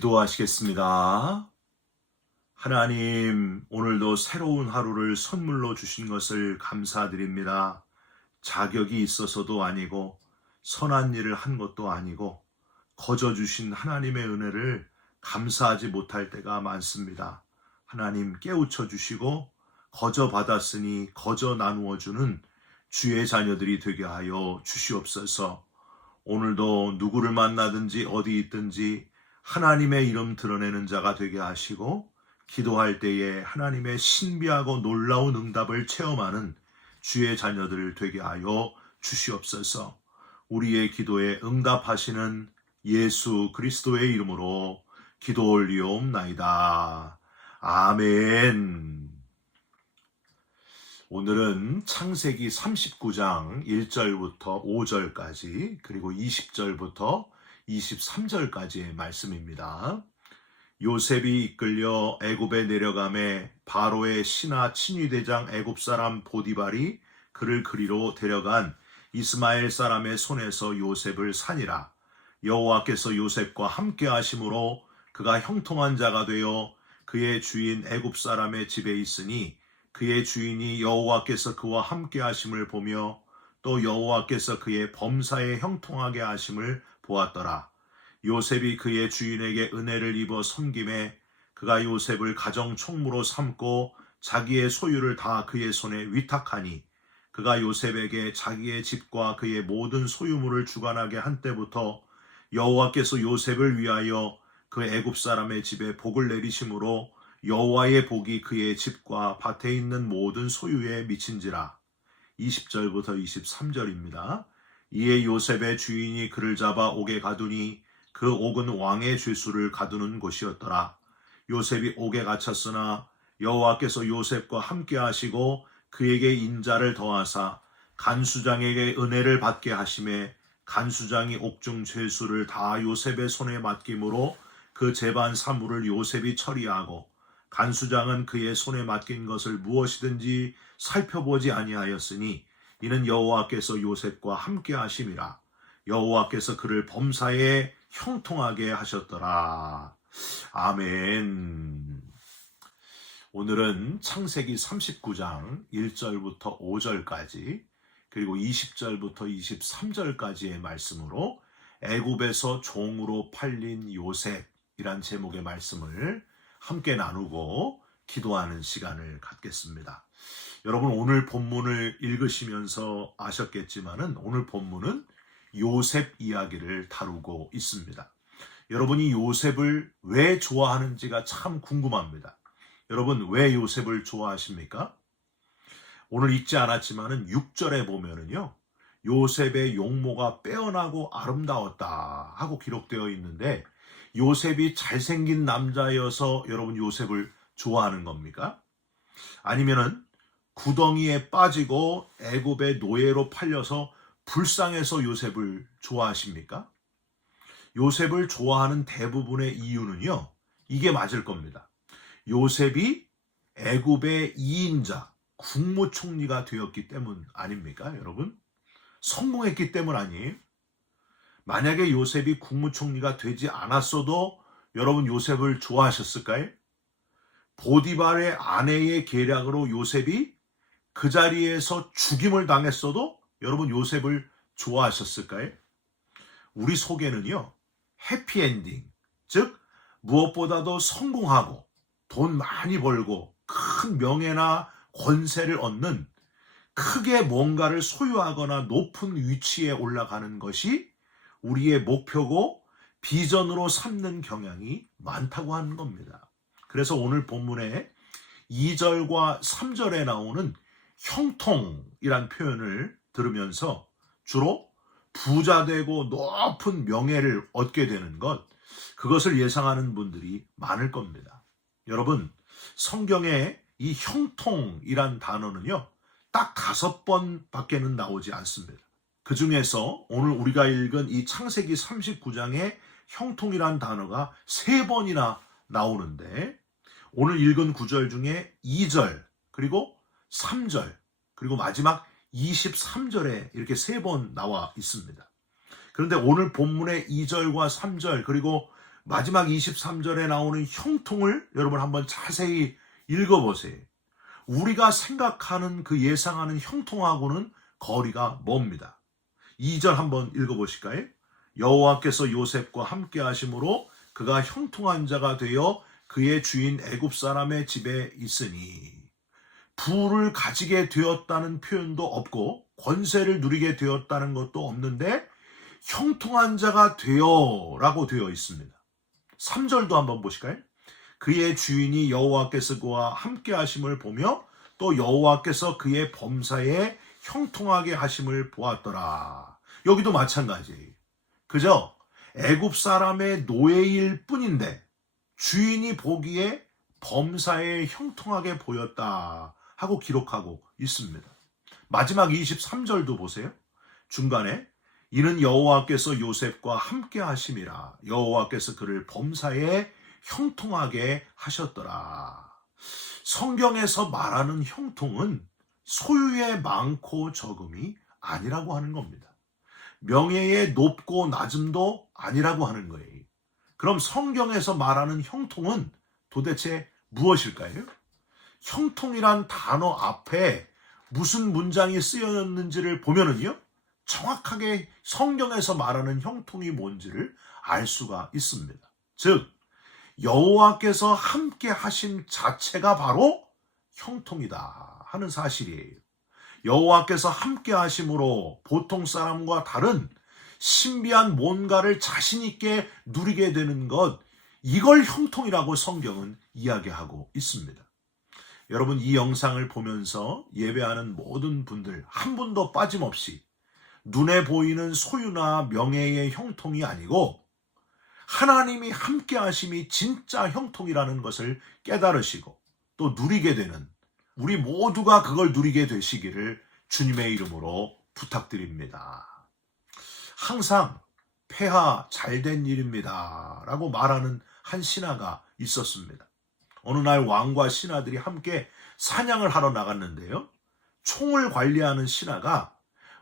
기도하시겠습니다. 하나님, 오늘도 새로운 하루를 선물로 주신 것을 감사드립니다. 자격이 있어서도 아니고 선한 일을 한 것도 아니고 거저 주신 하나님의 은혜를 감사하지 못할 때가 많습니다. 하나님 깨우쳐 주시고 거저 받았으니 거저 나누어 주는 주의 자녀들이 되게 하여 주시옵소서. 오늘도 누구를 만나든지 어디 있든지 하나님의 이름 드러내는 자가 되게 하시고 기도할 때에 하나님의 신비하고 놀라운 응답을 체험하는 주의 자녀들 되게 하여 주시옵소서. 우리의 기도에 응답하시는 예수 그리스도의 이름으로 기도 올리옵나이다. 아멘. 오늘은 창세기 39장 1절부터 5절까지 그리고 20절부터 23절까지의 말씀입니다. 요셉이 이끌려 애굽에 내려가매 바로의 신하 친위대장 애굽사람 보디발이 그를 그리로 데려간 이스마엘 사람의 손에서 요셉을 산이라. 여호와께서 요셉과 함께 하심으로 그가 형통한 자가 되어 그의 주인 애굽사람의 집에 있으니 그의 주인이 여호와께서 그와 함께 하심을 보며 또 여호와께서 그의 범사에 형통하게 하심을 보았더라. 요셉이 그의 주인에게 은혜를 입어 섬김에 그가 요셉을 가정 총무로 삼고 자기의 소유를 다 그의 손에 위탁하니 그가 요셉에게 자기의 집과 그의 모든 소유물을 주관하게 한 때부터 여호와께서 요셉을 위하여 그 애굽 사람의 집에 복을 내리심으로 여호와의 복이 그의 집과 밭에 있는 모든 소유에 미친지라. 20절부터 23절입니다. 이에 요셉의 주인이 그를 잡아 옥에 가두니 그 옥은 왕의 죄수를 가두는 곳이었더라. 요셉이 옥에 갇혔으나 여호와께서 요셉과 함께 하시고 그에게 인자를 더하사 간수장에게 은혜를 받게 하심에 간수장이 옥중 죄수를 다 요셉의 손에 맡김으로 그 재반 사물을 요셉이 처리하고 간수장은 그의 손에 맡긴 것을 무엇이든지 살펴보지 아니하였으니 이는 여호와께서 요셉과 함께 하심이라. 여호와께서 그를 범사에 형통하게 하셨더라. 아멘. 오늘은 창세기 39장 1절부터 5절까지 그리고 20절부터 23절까지의 말씀으로 애굽에서 종으로 팔린 요셉이란 제목의 말씀을 함께 나누고 기도하는 시간을 갖겠습니다. 여러분, 오늘 본문을 읽으시면서 아셨겠지만은 오늘 본문은 요셉 이야기를 다루고 있습니다. 여러분이 요셉을 왜 좋아하는지가 참 궁금합니다. 여러분, 왜 요셉을 좋아하십니까? 오늘 읽지 않았지만은 6절에 보면은요, 요셉의 용모가 빼어나고 아름다웠다 하고 기록되어 있는데, 요셉이 잘생긴 남자여서 여러분 요셉을 좋아하는 겁니까? 아니면은 구덩이에 빠지고 애굽의 노예로 팔려서 불쌍해서 요셉을 좋아하십니까? 요셉을 좋아하는 대부분의 이유는요, 이게 맞을 겁니다. 요셉이 애굽의 2인자 국무총리가 되었기 때문 아닙니까, 여러분? 성공했기 때문 아니에요? 만약에 요셉이 국무총리가 되지 않았어도 여러분 요셉을 좋아하셨을까요? 보디발의 아내의 계략으로 요셉이 그 자리에서 죽임을 당했어도 여러분 요셉을 좋아하셨을까요? 우리 속에는요, 해피엔딩, 즉 무엇보다도 성공하고 돈 많이 벌고 큰 명예나 권세를 얻는 크게 뭔가를 소유하거나 높은 위치에 올라가는 것이 우리의 목표고 비전으로 삼는 경향이 많다고 하는 겁니다. 그래서 오늘 본문에 2절과 3절에 나오는 형통이란 표현을 들으면서 주로 부자되고 높은 명예를 얻게 되는 것, 그것을 예상하는 분들이 많을 겁니다. 여러분, 성경에 이 형통이란 단어는요, 딱 5번밖에는 나오지 않습니다. 그 중에서 오늘 우리가 읽은 이 창세기 39장에 형통이란 단어가 3번이나 나오는데, 오늘 읽은 구절 중에 2절, 그리고 3절, 그리고 마지막 23절에 이렇게 3번 나와 있습니다. 그런데 오늘 본문의 2절과 3절, 그리고 마지막 23절에 나오는 형통을 여러분 한번 자세히 읽어보세요. 우리가 생각하는 그 예상하는 형통하고는 거리가 멉니다. 2절 한번 읽어보실까요? 여호와께서 요셉과 함께 하심으로 그가 형통한 자가 되어 그의 주인 애굽 사람의 집에 있으니, 부를 가지게 되었다는 표현도 없고 권세를 누리게 되었다는 것도 없는데 형통한 자가 되어 라고 되어 있습니다. 3절도 한번 보실까요? 그의 주인이 여호와께서 그와 함께 하심을 보며 또 여호와께서 그의 범사에 형통하게 하심을 보았더라. 여기도 마찬가지예요. 그저 애굽 사람의 노예일 뿐인데 주인이 보기에 범사에 형통하게 보였다 하고 기록하고 있습니다. 마지막 23절도 보세요. 중간에 이는 여호와께서 요셉과 함께 하심이라 여호와께서 그를 범사에 형통하게 하셨더라. 성경에서 말하는 형통은 소유의 많고 적음이 아니라고 하는 겁니다. 명예의 높고 낮음도 아니라고 하는 거예요. 그럼 성경에서 말하는 형통은 도대체 무엇일까요? 형통이란 단어 앞에 무슨 문장이 쓰여졌는지를 보면은요, 정확하게 성경에서 말하는 형통이 뭔지를 알 수가 있습니다. 즉, 여호와께서 함께 하심 자체가 바로 형통이다 하는 사실이에요. 여호와께서 함께 하심으로 보통 사람과 다른 신비한 뭔가를 자신 있게 누리게 되는 것, 이걸 형통이라고 성경은 이야기하고 있습니다. 여러분, 이 영상을 보면서 예배하는 모든 분들 한 분도 빠짐없이 눈에 보이는 소유나 명예의 형통이 아니고 하나님이 함께 하심이 진짜 형통이라는 것을 깨달으시고 또 누리게 되는, 우리 모두가 그걸 누리게 되시기를 주님의 이름으로 부탁드립니다. 항상 폐하 잘된 일입니다 라고 말하는 한 신하가 있었습니다. 어느 날 왕과 신하들이 함께 사냥을 하러 나갔는데요, 총을 관리하는 신하가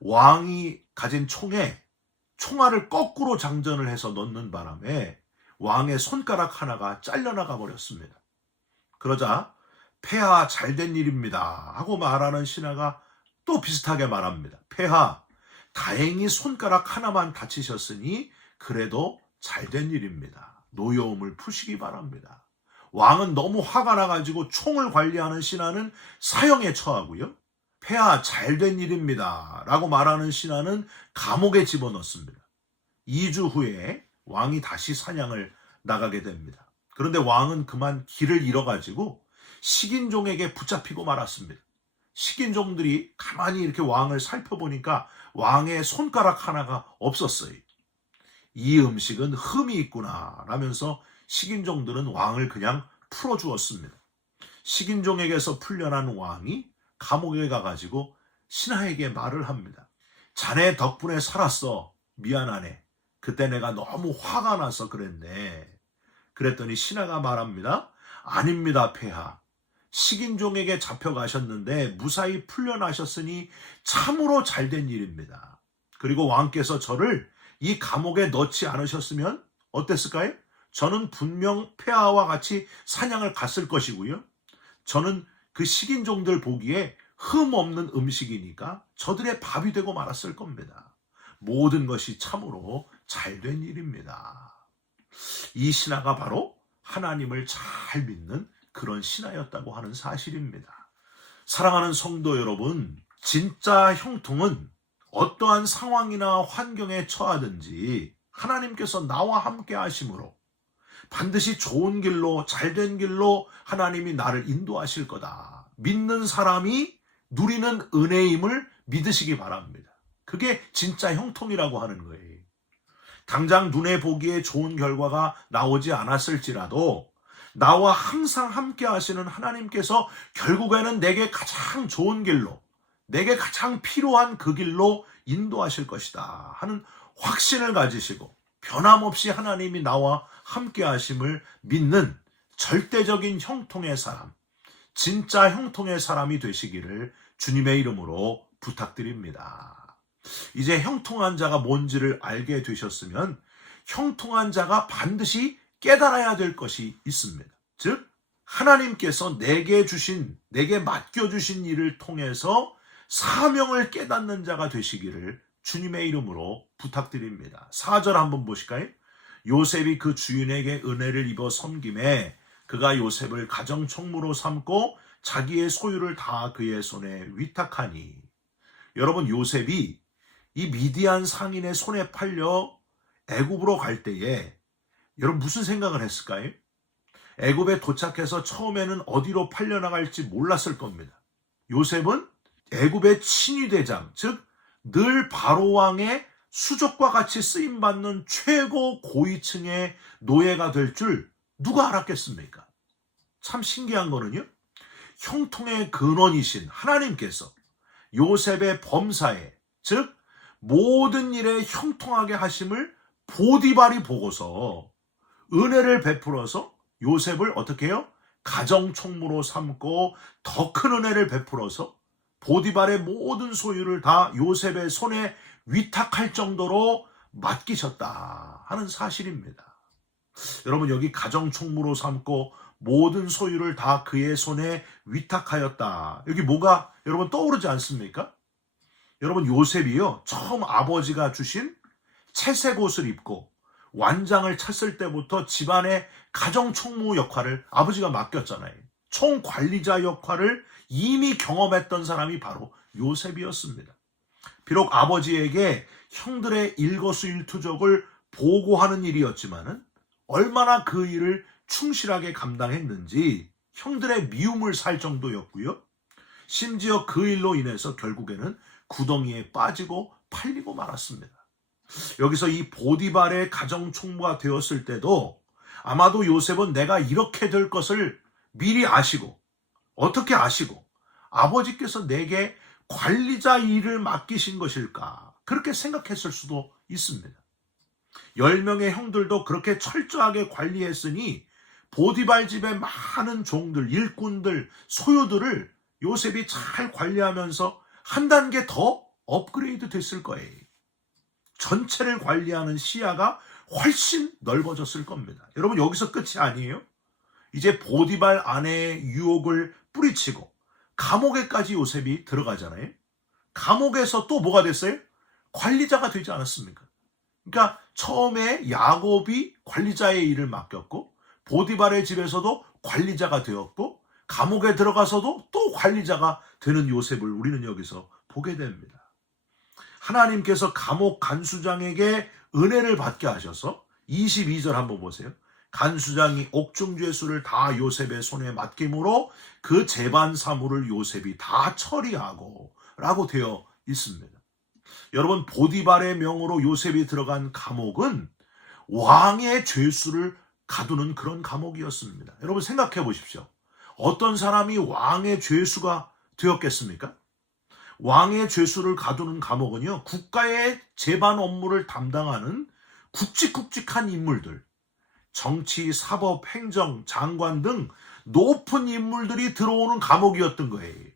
왕이 가진 총에 총알을 거꾸로 장전을 해서 넣는 바람에 왕의 손가락 하나가 잘려나가 버렸습니다. 그러자 폐하 잘된 일입니다 하고 말하는 신하가 또 비슷하게 말합니다. 폐하, 다행히 손가락 하나만 다치셨으니 그래도 잘된 일입니다. 노여움을 푸시기 바랍니다. 왕은 너무 화가 나가지고 총을 관리하는 신하는 사형에 처하고요, 폐하 잘된 일입니다 라고 말하는 신하는 감옥에 집어넣습니다. 2주 후에 왕이 다시 사냥을 나가게 됩니다. 그런데 왕은 그만 길을 잃어가지고 식인종에게 붙잡히고 말았습니다. 식인종들이 가만히 이렇게 왕을 살펴보니까 왕의 손가락 하나가 없었어요. 이 음식은 흠이 있구나 라면서 식인종들은 왕을 그냥 풀어주었습니다. 식인종에게서 풀려난 왕이 감옥에 가가지고 신하에게 말을 합니다. 자네 덕분에 살았어. 미안하네. 그때 내가 너무 화가 나서 그랬네. 그랬더니 신하가 말합니다. 아닙니다, 폐하. 식인종에게 잡혀가셨는데 무사히 풀려나셨으니 참으로 잘된 일입니다. 그리고 왕께서 저를 이 감옥에 넣지 않으셨으면 어땠을까요? 저는 분명 폐하와 같이 사냥을 갔을 것이고요, 저는 그 식인종들 보기에 흠 없는 음식이니까 저들의 밥이 되고 말았을 겁니다. 모든 것이 참으로 잘된 일입니다. 이 신하가 바로 하나님을 잘 믿는 그런 신하였다고 하는 사실입니다. 사랑하는 성도 여러분, 진짜 형통은 어떠한 상황이나 환경에 처하든지 하나님께서 나와 함께 하심으로 반드시 좋은 길로, 잘된 길로 하나님이 나를 인도하실 거다, 믿는 사람이 누리는 은혜임을 믿으시기 바랍니다. 그게 진짜 형통이라고 하는 거예요. 당장 눈에 보기에 좋은 결과가 나오지 않았을지라도 나와 항상 함께 하시는 하나님께서 결국에는 내게 가장 좋은 길로, 내게 가장 필요한 그 길로 인도하실 것이다 하는 확신을 가지시고 변함없이 하나님이 나와 함께 하심을 믿는 절대적인 형통의 사람, 진짜 형통의 사람이 되시기를 주님의 이름으로 부탁드립니다. 이제 형통한 자가 뭔지를 알게 되셨으면 형통한 자가 반드시 깨달아야 될 것이 있습니다. 즉 하나님께서 내게 맡겨주신 일을 통해서 사명을 깨닫는 자가 되시기를 주님의 이름으로 부탁드립니다. 4절 한번 보실까요? 요셉이 그 주인에게 은혜를 입어 섬김에 그가 요셉을 가정총무로 삼고 자기의 소유를 다 그의 손에 위탁하니. 여러분, 요셉이 이 미디안 상인의 손에 팔려 애굽으로 갈 때에 여러분 무슨 생각을 했을까요? 애굽에 도착해서 처음에는 어디로 팔려나갈지 몰랐을 겁니다. 요셉은 애굽의 친위대장, 즉 늘 바로왕의 수족과 같이 쓰임받는 최고 고위층의 노예가 될 줄 누가 알았겠습니까? 참 신기한 거는요, 형통의 근원이신 하나님께서 요셉의 범사에, 즉 모든 일에 형통하게 하심을 보디발이 보고서 은혜를 베풀어서 요셉을 어떻게 해요? 가정총무로 삼고 더 큰 은혜를 베풀어서 보디발의 모든 소유를 다 요셉의 손에 위탁할 정도로 맡기셨다 하는 사실입니다. 여러분, 여기 가정총무로 삼고 모든 소유를 다 그의 손에 위탁하였다. 여기 뭐가 여러분 떠오르지 않습니까? 여러분, 요셉이요, 처음 아버지가 주신 채색 옷을 입고 완장을 찼을 때부터 집안의 가정총무 역할을 아버지가 맡겼잖아요. 총관리자 역할을 이미 경험했던 사람이 바로 요셉이었습니다. 비록 아버지에게 형들의 일거수일투족을 보고하는 일이었지만은 얼마나 그 일을 충실하게 감당했는지 형들의 미움을 살 정도였고요. 심지어 그 일로 인해서 결국에는 구덩이에 빠지고 팔리고 말았습니다. 여기서 이 보디발의 가정총무가 되었을 때도 아마도 요셉은 내가 이렇게 될 것을 미리 아시고, 어떻게 아시고 아버지께서 내게 관리자 일을 맡기신 것일까, 그렇게 생각했을 수도 있습니다. 10명의 형들도 그렇게 철저하게 관리했으니 보디발 집의 많은 종들, 일꾼들, 소유들을 요셉이 잘 관리하면서 한 단계 더 업그레이드 됐을 거예요. 전체를 관리하는 시야가 훨씬 넓어졌을 겁니다. 여러분, 여기서 끝이 아니에요. 이제 보디발 아내의 유혹을 뿌리치고 감옥에까지 요셉이 들어가잖아요. 감옥에서 또 뭐가 됐어요? 관리자가 되지 않았습니까? 그러니까 처음에 야곱이 관리자의 일을 맡겼고, 보디발의 집에서도 관리자가 되었고, 감옥에 들어가서도 또 관리자가 되는 요셉을 우리는 여기서 보게 됩니다. 하나님께서 감옥 간수장에게 은혜를 받게 하셔서 22절 한번 보세요. 간수장이 옥중죄수를 다 요셉의 손에 맡김으로 그 재반 사물을 요셉이 다 처리하고 라고 되어 있습니다. 여러분, 보디발의 명으로 요셉이 들어간 감옥은 왕의 죄수를 가두는 그런 감옥이었습니다. 여러분, 생각해 보십시오. 어떤 사람이 왕의 죄수가 되었겠습니까? 왕의 죄수를 가두는 감옥은요, 국가의 재반 업무를 담당하는 굵직굵직한 인물들, 정치, 사법, 행정, 장관 등 높은 인물들이 들어오는 감옥이었던 거예요.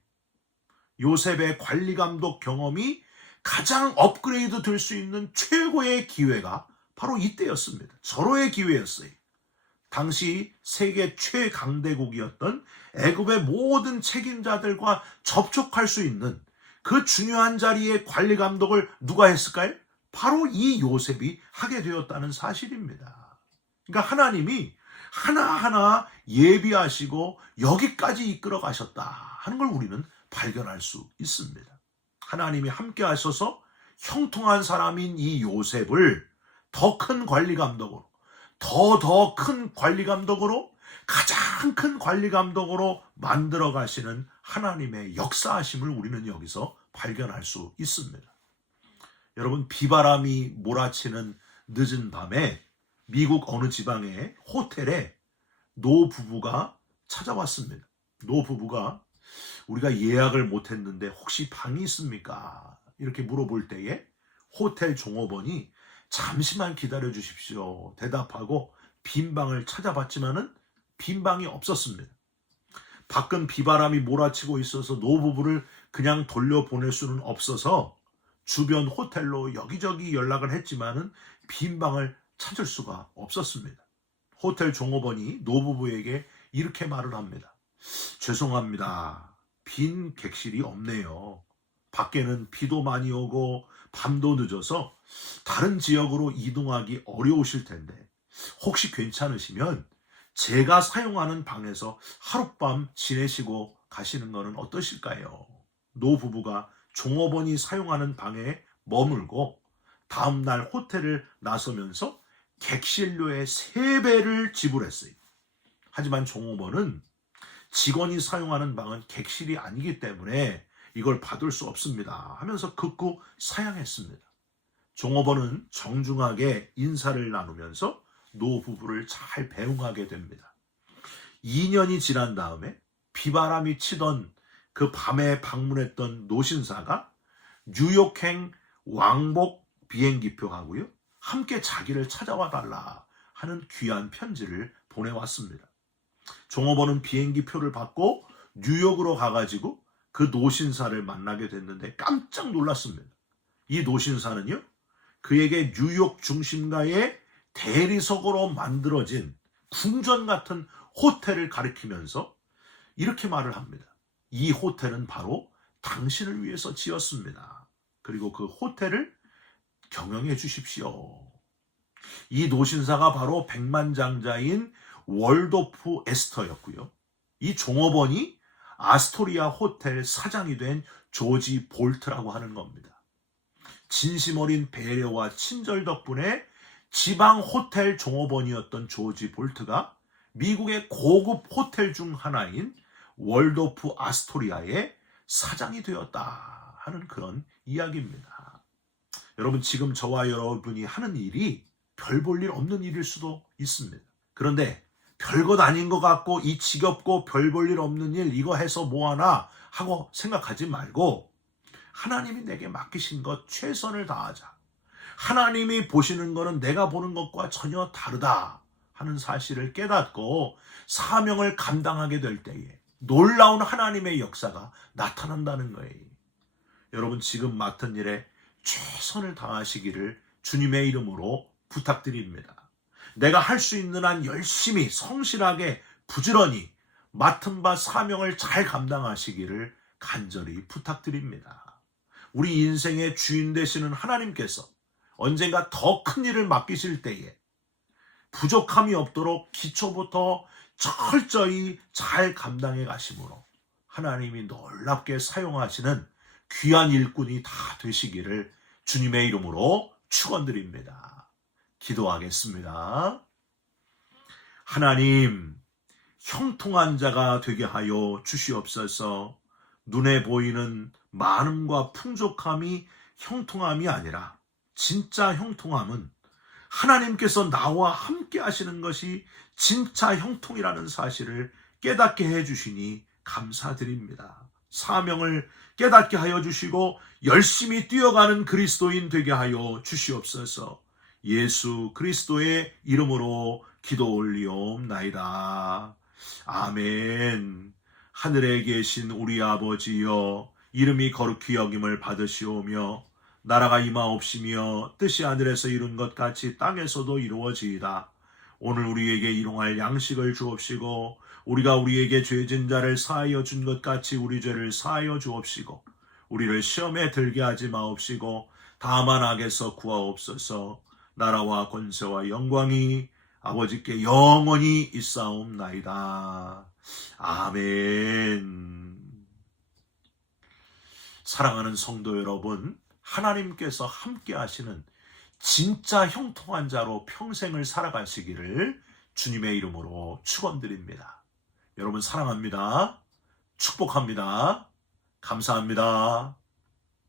요셉의 관리 감독 경험이 가장 업그레이드 될 수 있는 최고의 기회가 바로 이때였습니다. 절호의 기회였어요. 당시 세계 최강대국이었던 애굽의 모든 책임자들과 접촉할 수 있는 그 중요한 자리의 관리 감독을 누가 했을까요? 바로 이 요셉이 하게 되었다는 사실입니다. 그러니까 하나님이 하나하나 예비하시고 여기까지 이끌어 가셨다 하는 걸 우리는 발견할 수 있습니다. 하나님이 함께 하셔서 형통한 사람인 이 요셉을 더 큰 관리 감독으로, 더 큰 관리 감독으로, 가장 큰 관리 감독으로 만들어 가시는 하나님의 역사하심을 우리는 여기서 발견할 수 있습니다. 여러분, 비바람이 몰아치는 늦은 밤에 미국 어느 지방의 호텔에 노 부부가 찾아왔습니다. 노 부부가 우리가 예약을 못했는데 혹시 방이 있습니까? 이렇게 물어볼 때에 호텔 종업원이 잠시만 기다려 주십시오 대답하고 빈 방을 찾아봤지만은 빈 방이 없었습니다. 밖은 비바람이 몰아치고 있어서 노부부를 그냥 돌려보낼 수는 없어서 주변 호텔로 여기저기 연락을 했지만은 빈 방을 찾을 수가 없었습니다. 호텔 종업원이 노부부에게 이렇게 말을 합니다. 죄송합니다. 빈 객실이 없네요. 밖에는 비도 많이 오고 밤도 늦어서 다른 지역으로 이동하기 어려우실 텐데 혹시 괜찮으시면 제가 사용하는 방에서 하룻밤 지내시고 가시는 것은 어떠실까요? 노부부가 종업원이 사용하는 방에 머물고 다음날 호텔을 나서면서 객실료의 3배를 지불했어요. 하지만 종업원은 직원이 사용하는 방은 객실이 아니기 때문에 이걸 받을 수 없습니다 하면서 극구 사양했습니다. 종업원은 정중하게 인사를 나누면서 노부부를 잘 배웅하게 됩니다. 2년이 지난 다음에 비바람이 치던 그 밤에 방문했던 노신사가 뉴욕행 왕복 비행기표하고요, 함께 자기를 찾아와 달라 하는 귀한 편지를 보내왔습니다. 종업원은 비행기 표를 받고 뉴욕으로 가가지고 그 노신사를 만나게 됐는데 깜짝 놀랐습니다. 이 노신사는요, 그에게 뉴욕 중심가의 대리석으로 만들어진 궁전 같은 호텔을 가리키면서 이렇게 말을 합니다. 이 호텔은 바로 당신을 위해서 지었습니다. 그리고 그 호텔을 경영해 주십시오. 이 노신사가 바로 백만장자인 월도프 에스터였고요. 이 종업원이 아스토리아 호텔 사장이 된 조지 볼트라고 하는 겁니다. 진심 어린 배려와 친절 덕분에 지방 호텔 종업원이었던 조지 볼트가 미국의 고급 호텔 중 하나인 월도프 아스토리아의 사장이 되었다 하는 그런 이야기입니다. 여러분, 지금 저와 여러분이 하는 일이 별 볼 일 없는 일일 수도 있습니다. 그런데 별것 아닌 것 같고 이 지겹고 별 볼 일 없는 일 이거 해서 뭐하나 하고 생각하지 말고 하나님이 내게 맡기신 것 최선을 다하자. 하나님이 보시는 것은 내가 보는 것과 전혀 다르다 하는 사실을 깨닫고 사명을 감당하게 될 때에 놀라운 하나님의 역사가 나타난다는 거예요. 여러분, 지금 맡은 일에 최선을 다하시기를 주님의 이름으로 부탁드립니다. 내가 할 수 있는 한 열심히 성실하게 부지런히 맡은 바 사명을 잘 감당하시기를 간절히 부탁드립니다. 우리 인생의 주인 되시는 하나님께서 언젠가 더 큰 일을 맡기실 때에 부족함이 없도록 기초부터 철저히 잘 감당해 가심으로 하나님이 놀랍게 사용하시는 귀한 일꾼이 다 되시기를 주님의 이름으로 축원드립니다. 기도하겠습니다. 하나님, 형통한 자가 되게 하여 주시옵소서. 눈에 보이는 많음과 풍족함이 형통함이 아니라 진짜 형통함은 하나님께서 나와 함께 하시는 것이 진짜 형통이라는 사실을 깨닫게 해주시니 감사드립니다. 사명을 깨닫게 하여 주시고 열심히 뛰어가는 그리스도인 되게 하여 주시옵소서. 예수 그리스도의 이름으로 기도 올리옵나이다. 아멘. 하늘에 계신 우리 아버지여, 이름이 거룩히 여김을 받으시오며 나라가 임하옵시며 뜻이 하늘에서 이룬 것 같이 땅에서도 이루어지이다. 오늘 우리에게 일용할 양식을 주옵시고 우리가 우리에게 죄진 자를 사하여 준 것 같이 우리 죄를 사하여 주옵시고 우리를 시험에 들게 하지 마옵시고 다만 악에서 구하옵소서. 나라와 권세와 영광이 아버지께 영원히 있사옵나이다. 아멘. 사랑하는 성도 여러분, 하나님께서 함께 하시는 진짜 형통한 자로 평생을 살아가시기를 주님의 이름으로 축원드립니다. 여러분 사랑합니다. 축복합니다. 감사합니다.